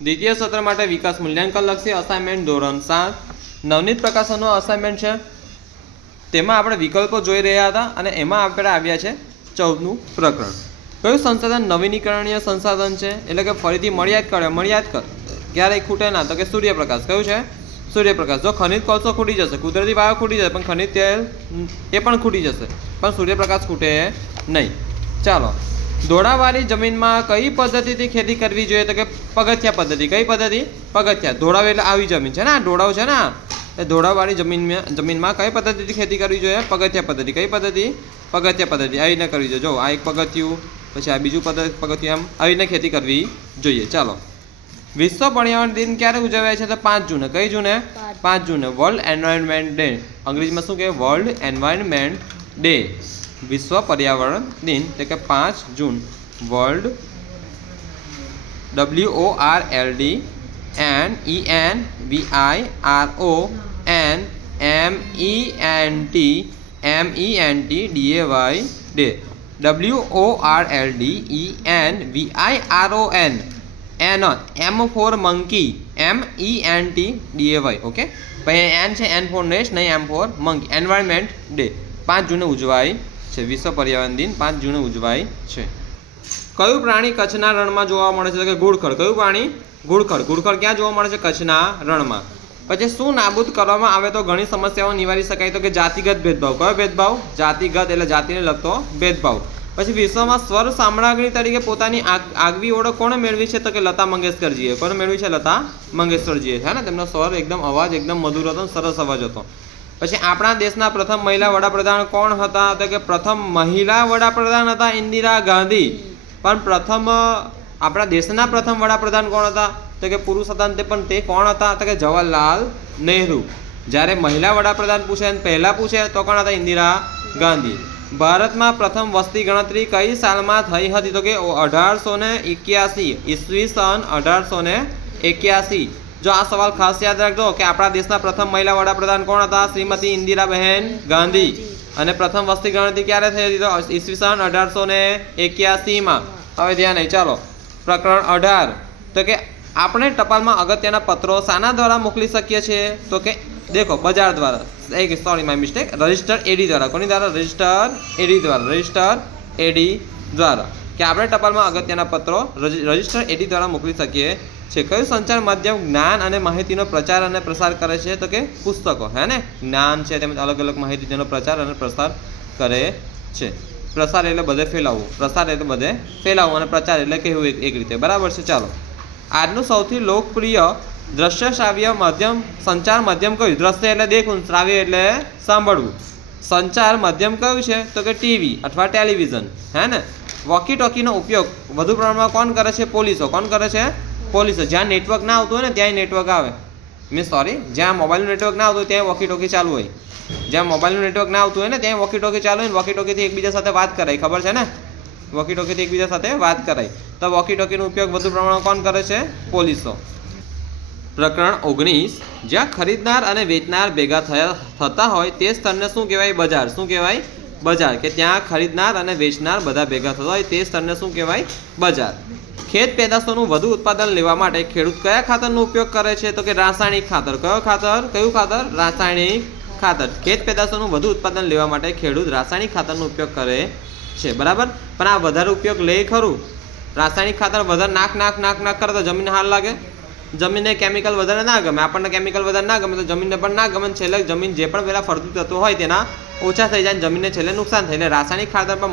દ્વિતીય સત્ર માટે વિકાસ મૂલ્યાંકન લક્ષી અસાઇનમેન્ટ ધોરણ 7 નવનીત પ્રકાશનનો અસાઇનમેન્ટ છે। તેમાં આપણે વિકલ્પો જોઈ રહ્યા હતા અને એમાં આપણે આવ્યા છે 14મું પ્રકરણ। કયું સંસાધન નવીનીકરણીય સંસાધન છે, એટલે કે ફરીથી મળ્યા કર ક્યારેય ખૂટે ના, તો કે સૂર્યપ્રકાશ। કયું છે? સૂર્યપ્રકાશ। જો ખનિજ કોલસો ખૂટી જશે, કુદરતી વાયુ ખૂટી જશે, પણ ખનિજ તેલ એ પણ ખૂટી જશે, પણ સૂર્યપ્રકાશ ખૂટે નહીં। ચાલો, ધોળાવાળી જમીનમાં કઈ પદ્ધતિથી ખેતી કરવી જોઈએ, તો કે પગથિયા પદ્ધતિ। કઈ પદ્ધતિ? પગથિયા। ધોળાવ એટલે આવી જમીન છે ને, આ ઢોળાવ છે ને, એ ધોળાવાળી જમીનમાં કઈ પદ્ધતિથી ખેતી કરવી જોઈએ? પગથિયા પદ્ધતિ। કઈ પદ્ધતિ? પગથિયા પદ્ધતિ। આવી રીતે કરવી જોઈએ। જો આ એક પગથિયું, પછી આ બીજું પગથિયું, એમ આવી રીતે ખેતી કરવી જોઈએ। ચાલો, વિશ્વ પર્યાવરણ દિન ક્યારે ઉજવાય છે? તો 5 જૂને। કઈ જૂને? 5 જૂને। વર્લ્ડ એન્વાયરમેન્ટ ડે, અંગ્રેજીમાં શું કહે? વર્લ્ડ એન્વાયરમેન્ટ ડે, વિશ્વ પર્યાવરણ દિન, એટલે કે 5 જૂન। World WORLD ENVIRONMENT DAY day. WORLD M for monkey MENT DAY। Okay, પછી N છે, N for nest, નહીં M for monkey। Environment day 5 જૂને ઉજવાય છે, વિશ્વ પર્યાવરણ દિન 5 જૂને ઉજવાય છે। કયું પ્રાણી કચ્છના રણમાં જોવા મળે છે? તો કે ઘુડખર। કયું પ્રાણી? ઘુડખર। ઘુડખર ક્યાં જોવા મળે છે? કચ્છના રણમાં। પછી શું નાબૂદ કરવામાં આવે તો ઘણી સમસ્યાઓ નિવારી શકાય? તો કે જાતિગત ભેદભાવ। કયો ભેદભાવ? જાતિગત એટલે જાતિને લગતો ભેદભાવ। પછી વિશ્વમાં સ્વર સામ્રાજ્ઞી તરીકે પોતાની આગવી ઓળખ કોણે મેળવી છે? તો કે લતા મંગેશકરજીએ। કોણે મેળવી છે? લતા મંગેશકરજીએ, છે ને। તેમનો સ્વર એકદમ અવાજ એકદમ મધુર હતો, સરસ અવાજ હતો। પછી આપણા દેશના પ્રથમ મહિલા વડાપ્રધાન કોણ હતા? તો કે પ્રથમ મહિલા વડાપ્રધાન હતા ઇન્દિરા ગાંધી। પણ પ્રથમ આપણા દેશના પ્રથમ વડાપ્રધાન કોણ હતા? તો કે પુરુષ હતા, પણ તે કોણ હતા? તો કે જવાહરલાલ નહેરુ। જ્યારે મહિલા વડાપ્રધાન પૂછે પહેલા પૂછે તો કોણ હતા? ઇન્દિરા ગાંધી। ભારતમાં પ્રથમ વસ્તી ગણતરી કઈ સાલમાં થઈ હતી? તો કે 1881 ઈસવીસન 1881। જો આ સવાલ ખાસ યાદ રાખજો કે આપણા દેશના પ્રથમ મહિલા વડાપ્રધાન કોણ હતા? શ્રીમતી ઇન્દિરાબહેન ગાંધી। અને પ્રથમ વસ્તી ગણતરી ક્યારે થઈ હતી? તો ઈસવીસન 1881માં। હવે ધ્યાન નહીં। ચાલો, પ્રકરણ 18, તો કે આપણે ટપાલમાં અગત્યના પત્રો શાના દ્વારા મોકલી શકીએ છીએ? તો કે દેખો, બજાર દ્વારા, સોરી માય મિસ્ટેક, રજિસ્ટર એડી દ્વારા। કોની દ્વારા? રજિસ્ટર એડી દ્વારા। રજિસ્ટર એડી દ્વારા કે આપણે ટપાલમાં અગત્યના પત્રો રજિસ્ટર એડી દ્વારા મોકલી શકીએ છીએ। કયું સંચાર માધ્યમ જ્ઞાન અને માહિતીનો પ્રચાર અને પ્રસાર કરે છે? તો કે પુસ્તકો, હે ને। જ્ઞાન છે તેમજ અલગ અલગ માહિતી તેનો પ્રચાર અને પ્રસાર કરે છે। પ્રસાર એટલે બધે ફેલાવવું, પ્રસાર એટલે બધે ફેલાવવું, અને પ્રચાર એટલે કહેવું એક રીતે, બરાબર છે। ચાલો, આજનું સૌથી લોકપ્રિય દ્રશ્ય શ્રાવ્ય માધ્યમ સંચાર માધ્યમ કયું? દ્રશ્ય એટલે દેખવું, શ્રાવ્ય એટલે સાંભળવું। સંચાર માધ્યમ કયું છે? તો કે ટીવી અથવા ટેલિવિઝન, હે ને। વોકી ટોકીનો ઉપયોગ વધુ પ્રમાણમાં કોણ કરે છે? પોલીસો। કોણ કરે છે? પોલીસો। જ્યાં નેટવર્ક ના આવતું હોય ને ત્યાં નેટવર્ક આવે, જ્યાં મોબાઈલનું નેટવર્ક ના આવતું હોય ત્યાં વોકી ટોકી ચાલુ હોય। જ્યાં મોબાઈલનું નેટવર્ક ના આવતું હોય ને ત્યાં વોકી ટોકી ચાલુ હોય, વોકી ટોકીથી એકબીજા સાથે વાત કરાય, ખબર છે ને? વોકી ટોકીથી એકબીજા સાથે વાત કરાય, તો વોકી ટોકીનો ઉપયોગ વધુ પ્રમાણમાં કોણ કરે છે? પોલીસો। પ્રકરણ 19, જ્યાં ખરીદનાર અને વેચનાર ભેગા થતા હોય તે સ્થળને શું કહેવાય? બજાર। શું કહેવાય? બજાર। કે ત્યાં ખરીદનાર અને વેચનાર બધા ભેગા થતા હોય તે સ્થળને શું કહેવાય? બજાર। ખેત પેદાશોનું વધુ ઉત્પાદન લેવા માટે ખેડૂત કયા ખાતરનો ઉપયોગ કરે છે? તો કે રાસાયણિક ખાતર। કયો ખાતર? કયું ખાતર? રાસાયણિક ખાતર। ખેત પેદાશોનું વધુ ઉત્પાદન લેવા માટે ખેડૂત રાસાયણિક ખાતરનો ઉપયોગ કરે છે, બરાબર। પણ આ વધારે ઉપયોગ લે ખરું? રાસાયણિક ખાતર વધારે નાખ કરે તો જમીન હાલ લાગે? જમીનને કેમિકલ વધારે ના ગમે, આપણને કેમિકલ વધારે ના ગમે તો જમીનને પણ ના ગમે। છેલ્લે જમીન જે પણ પેલા ફળદ્રુપ તત્વો હોય તેના ઓછા થઈ જાય, જમીનને છેલ્લે નુકસાન થાય। એટલે રાસાયણિક ખાતર પણ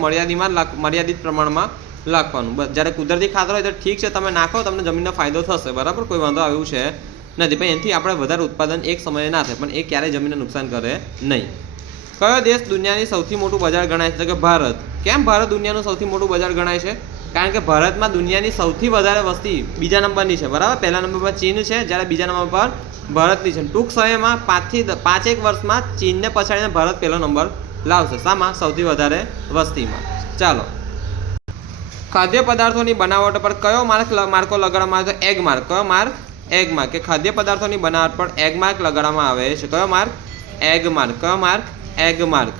મર્યાદિત પ્રમાણમાં નાખવાનું। જ્યારે કુદરતી ખાતર હોય તો ઠીક છે, તમે નાખો, તમને જમીનનો ફાયદો થશે, બરાબર, કોઈ વાંધો આવ્યું છે નથી। પણ એનાથી આપણે વધારે ઉત્પાદન એક સમયે ના થાય, પણ એ ક્યારેય જમીનને નુકસાન કરે નહીં। કયો દેશ દુનિયાની સૌથી મોટું બજાર ગણાય છે? તો કે ભારત। કેમ ભારત દુનિયાનું સૌથી મોટું બજાર ગણાય છે? કારણ કે ભારતમાં દુનિયાની સૌથી વધારે વસ્તી બીજા નંબરની છે, બરાબર। પહેલા નંબર પર ચીન છે, જ્યારે બીજા નંબર પર ભારતની છે। ટૂંક સમયમાં 5 વર્ષમાં ચીનને પછાડીને ભારત પહેલો નંબર લાવશે। શામાં? સૌથી વધારે વસ્તીમાં। ચાલો, ખાદ્ય પદાર્થોની બનાવટ પર કયો માર્કો લગાડવામાં આવે? તો એગ માર્ક। કયો માર્ક? Egg mark. કે ખાદ્ય પદાર્થોની બનાવટ પર એગ માર્ક લગાડવામાં આવે છે। કયો માર્ક? Egg mark. કયો માર્ક? Egg mark.